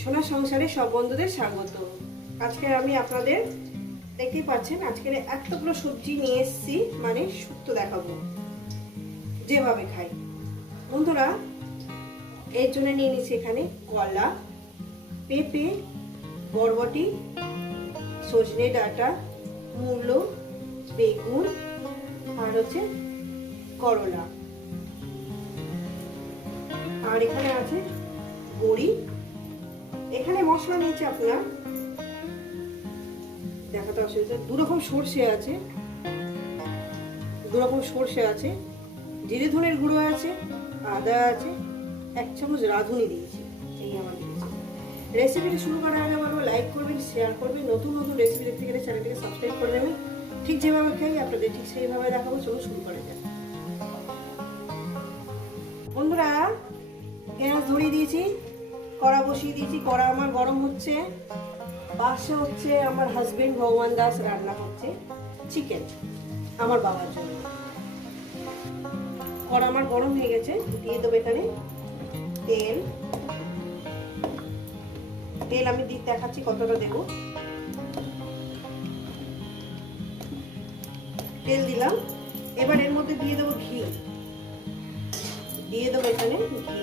সোনা সংসারে সব বন্ধুদের স্বাগত। আজকে আমি আপনাদের দেখতেই পাচ্ছেন, আজকের এতগুলো সবজি নিয়ে এসেছি মানে শুক্তো দেখাবো। যেভাবে খাই। বন্ধুরা, এর জন্য নিয়ে নিচ্ছি এখানে কলা, পেঁপে, বরবটি, সজনে ডাঁটা, মূলো, বেগুন, আর হচ্ছে করলা। আর এখানে আছে বড়ি এখানে মশলা নিয়েছে আপনার। দেখাতে অসুবিধা দু রকম সর্ষে আছে। দু রকম সর্ষে আছে। জিরে ধনের গুঁড়ো আছে, আদা আছে, এক চামচ রাঁধুনি দিয়েছি। এই আমার রেসিপিটা শুরু করার আগে বলব লাইক করবেন, শেয়ার করবেন। নতুন নতুন রেসিপি দেখতে গেলে চ্যানেলটিকে সাবস্ক্রাইব করে নেবেন। ঠিক যেভাবে খাই, আপনাদের ঠিক সেইভাবে দেখাবো। চলো শুরু করা যাক। বন্ধুরা, পেঁয়াজ ধরিয়ে দিয়েছি। কড়া বসিয়ে দিয়েছি, কড়া আমার গরম হচ্ছে। পাশে হচ্ছে আমার হাজবেন্ড ভগবান দাস, রান্না করছে চিকেন আমার বাবার জন্য। কড়া আমার গরম হয়ে গেছে, দিয়ে দেবো এখানে তেল। তেল আমি দিয়ে দেখাচ্ছি কতটা দেব। তেল দিলাম। এবার এর মধ্যে দিয়ে দেবো ঘি। দিয়ে দেবো এখানে ঘি।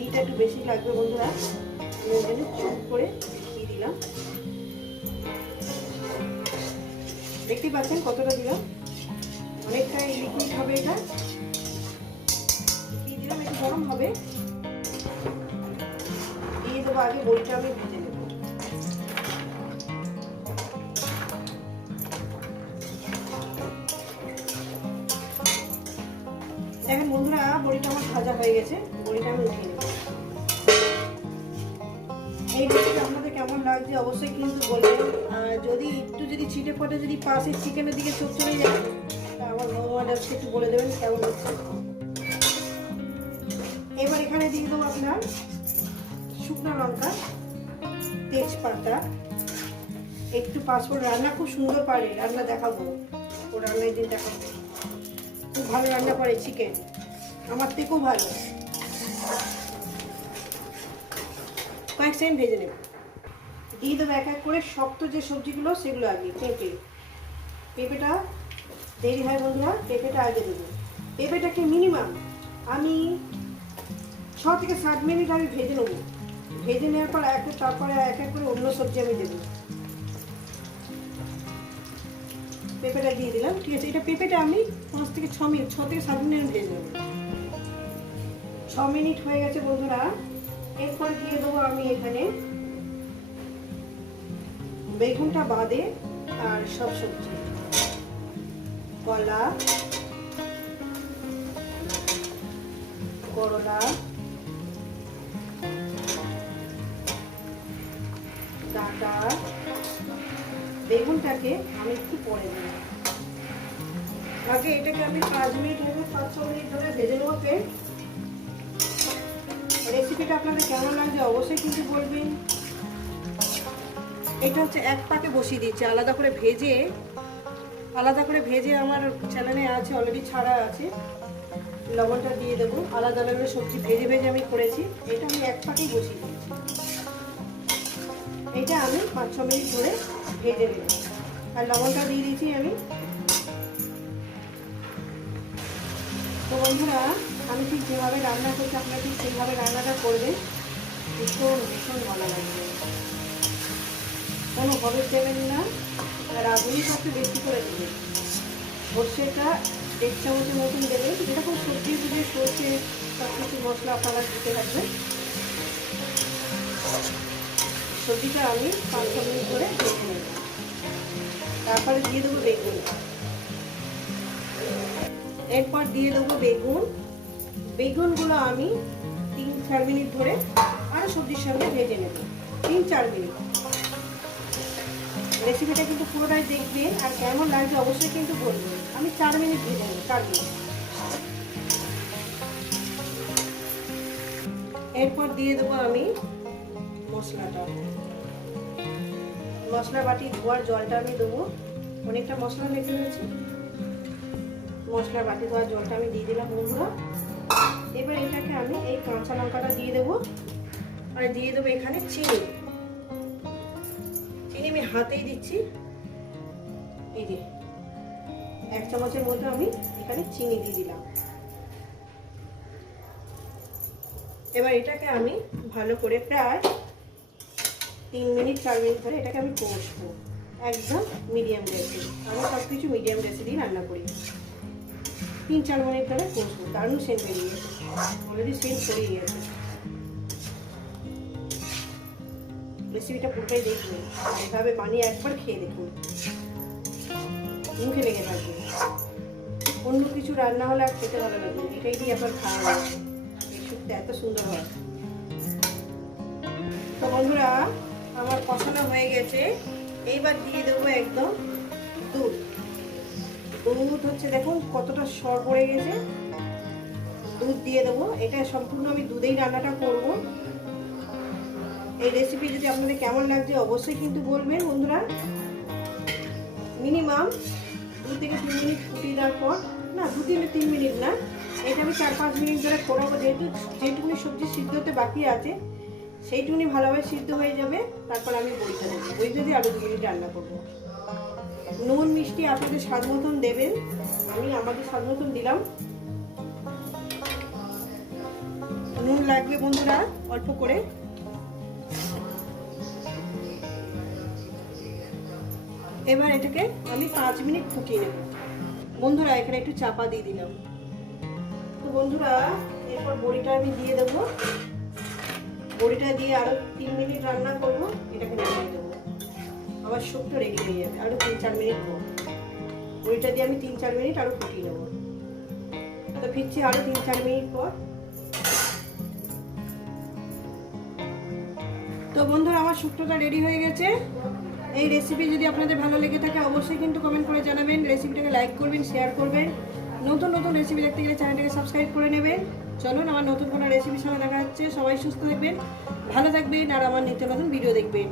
ঘিটা একটু বেশি লাগবে বন্ধুরা। চুপ করে ঘি দিলাম। দেখতেই পাচ্ছেন কতটা দিলাম? অনেকটাই লিকুইড হবে এটা। ঘি দিলাম, একটু গরম হবে। দিয়ে দেবো আগে বড়িটা আমি ভেজে নেব। দেখেন বন্ধুরা, বড়িটা আমার ভাজা হয়ে গেছে। বড়িটা আমি উঠিয়ে নেব। এই আপনাদের কেমন লাগছে অবশ্যই কিন্তু বলবেন। যদি একটু যদি ছিটে ফটে যদি পাশের চিকেনের দিকে চোখ চলে যায়, তা আমার ভগবান আজকে একটু বলে দেবেন কেমন হচ্ছে। এবার এখানে দিয়ে দেবো আপনার শুকনো লঙ্কা, তেজপাতা, একটু পাসপোর্ট রান্না, খুব সুন্দর পারে, রান্না দেখাবো। ও রান্নার দিন দেখাবো। খুব ভালো রান্না করে চিকেন আমার থেকেও ভালো। কয়েক সেকেন্ড ভেজে নেব। দিয়ে দেবো এক এক করে শক্ত যে সবজিগুলো, সেগুলো আগে পেঁপে। পেঁপেটা দেরি হয় বন্ধুরা, পেঁপেটা আগে দেবো। পেঁপেটাকে মিনিমাম আমি ছ থেকে সাত মিনিট আমি ভেজে নেব। ভেজে নেওয়ার পর এক তারপরে এক এক করে অন্য সবজি আমি দেবো। পেঁপেটা দিয়ে দিলাম, ঠিক আছে? এটা পেঁপেটা আমি পাঁচ থেকে ছ মিনিট, ছ থেকে সাত মিনিট ভেজে নেব। ছ মিনিট হয়ে গেছে বন্ধুরা। এরপর দিয়ে দেবো আমি এখানে বেগুনটা বাদে আর সব সবজি। কলা, করলা, ডাঁটা, বেগুনটাকে আমি একটু পরে দিই আগে এটাকে আমি পাঁচ মিনিট হবে পাঁচ ছ মিনিট ধরে ভেজে নেব পেট রেসিপিটা আপনাদের কেমন লাগছে অবশ্যই কিন্তু বলবেন। এটা হচ্ছে এক পাকে বসিয়ে দিচ্ছি আলাদা করে ভেজে। আলাদা করে ভেজে আমার চ্যানেলে আছে অলরেডি ছাড়া আছে। লবণটা দিয়ে দেবো, আলাদা আলাদা সবজি ভেজে ভেজে আমি করেছি। এটা আমি এক পাকেই বসিয়ে দিয়েছি। এটা আমি পাঁচ ছ মিনিট ধরে ভেজে নেব। আর লবণটা দিয়ে দিয়েছি আমি। তো বন্ধুরা আমি ঠিক যেভাবে রান্না করছি, আপনারা ঠিক সেইভাবে রান্নাটা করবেন। ভীষণ ভীষণ ভালো লাগবে। কোনো হলুদ দেবেন না, আর আধুনিক একটু বেশি করে দেবেন। সর্ষেটা দেড় চামচের মতন দেবেন যেরকম সবজি বুঝে সর্ষে সব কিছু মশলা, আপনারা দিতে থাকবেন সবজিটা আমি পাঁচ ছ মিনিট করে ভেজে নেব। তারপরে দিয়ে দেবো বেগুন। এরপর দিয়ে দেবো বেগুন। বেগুনগুলো আমি তিন, চার মিনিট ধরে আরও সবজির সঙ্গে ভেজে নেব। তিন, চার মিনিট। রেসিপিটা কিন্তু পুরোটাই দেখবে আর কেমন লাগবে অবশ্যই কিন্তু বলবে আমি চার মিনিট ভেজে নেব, চার মিনিট। এরপর দিয়ে দেবো আমি মশলাটা। মশলা বাটি, ধোয়ার জলটা আমি দেবো। অনেকটা মশলা লেগে রয়েছে মশলার বাটি, ধোয়ার জলটা আমি দিয়ে দিলাম বন্ধুরা এবার এটাকে আমি এই কাঁচা লঙ্কাটা দিয়ে দেবো। আর দিয়ে দেবো এখানে চিনি। চিনি আমি হাতেই দিচ্ছি। এই যে, এক চামচের মতো আমি এখানে চিনি দিয়ে দিলাম। এবার এটাকে আমি ভালো করে প্রায় তিন মিনিট, চার মিনিট ধরে এটাকে আমি কষবো। একদম মিডিয়াম গ্যাসে আমি সব কিছু মিডিয়াম দিয়ে রান্না করি। তিন, চার মিনিট ধরে কষবো দারুণ সেন্ট বেরিয়ে গেছে অলরেডি সেন্ট ছড়িয়ে গেছে রেসিপিটা পুরোটাই দেখবেন এভাবে বানিয়ে একবার খেয়ে দেখুন। মুখে লেগে থাকবে। অন্য কিছু রান্না হলে আর খেতে ভালো লাগবে এটাই দিয়ে আপনার খাওয়া হবে। এই এত সুন্দর হয়। তো বন্ধুরা, আমার কষানো হয়ে গেছে। এইবার দিয়ে দেবো একদম দুধ। দুধ হচ্ছে, দেখুন কতটা সর পড়ে গেছে। দুধ দিয়ে দেবো। এটা সম্পূর্ণ আমি দুধেই রান্নাটা করব। এই রেসিপি যদি আপনাদের কেমন লাগছে, অবশ্যই কিন্তু বলবেন বন্ধুরা। মিনিমাম দু থেকে তিন মিনিট ফুটিয়ে দেওয়ার পর, না, দু থেকে তিন মিনিট না, এটা আমি চার পাঁচ মিনিট ধরে করাবো। যেহেতু যেটুকুনি সবজি সিদ্ধ হতে বাকি আছে, সেইটুকুনি ভালোভাবে সিদ্ধ হয়ে যাবে। তারপর আমি বইটা দেবো। বইটা দিয়ে আরও দু মিনিট রান্না করব। নুন মিষ্টি আপনাদের স্বাদ মতন দেবেন। আমি আমাদের স্বাদ মতন দিলাম। নুন লাগবে বন্ধুরা, অল্প করে। এবার এটাকে আমি পাঁচ মিনিট ফুটিয়ে নেব। বন্ধুরা, এখানে একটু চাপা দিয়ে দিলাম। তো বন্ধুরা, এরপর বড়িটা আমি দিয়ে দেবো। বড়িটা দিয়ে আরও তিন মিনিট রান্না করব। এটাকে নামিয়ে দেবো। আবার শুক্তো রেডি হয়ে যাবে। আরও তিন চার মিনিট পর ওইটা দিয়ে আমি তিন চার মিনিট আরও ফুটিয়ে নেব। তো ফিরছি আরও তিন চার মিনিট পর। তো বন্ধুরা, আমার শুক্তোটা রেডি হয়ে গেছে। এই রেসিপি যদি আপনাদের ভালো লেগে থাকে, অবশ্যই কিন্তু কমেন্ট করে জানাবেন। রেসিপিটাকে লাইক করবেন শেয়ার করবেন। নতুন নতুন রেসিপি দেখতে গেলে চ্যানেলটাকে সাবস্ক্রাইব করে নেবেন। চলুন, আমার নতুন কোনো রেসিপির সঙ্গে দেখা যাচ্ছে সবাই সুস্থ থাকবেন, ভালো থাকবেন, আর আমার নিত্য নতুন ভিডিও দেখবেন।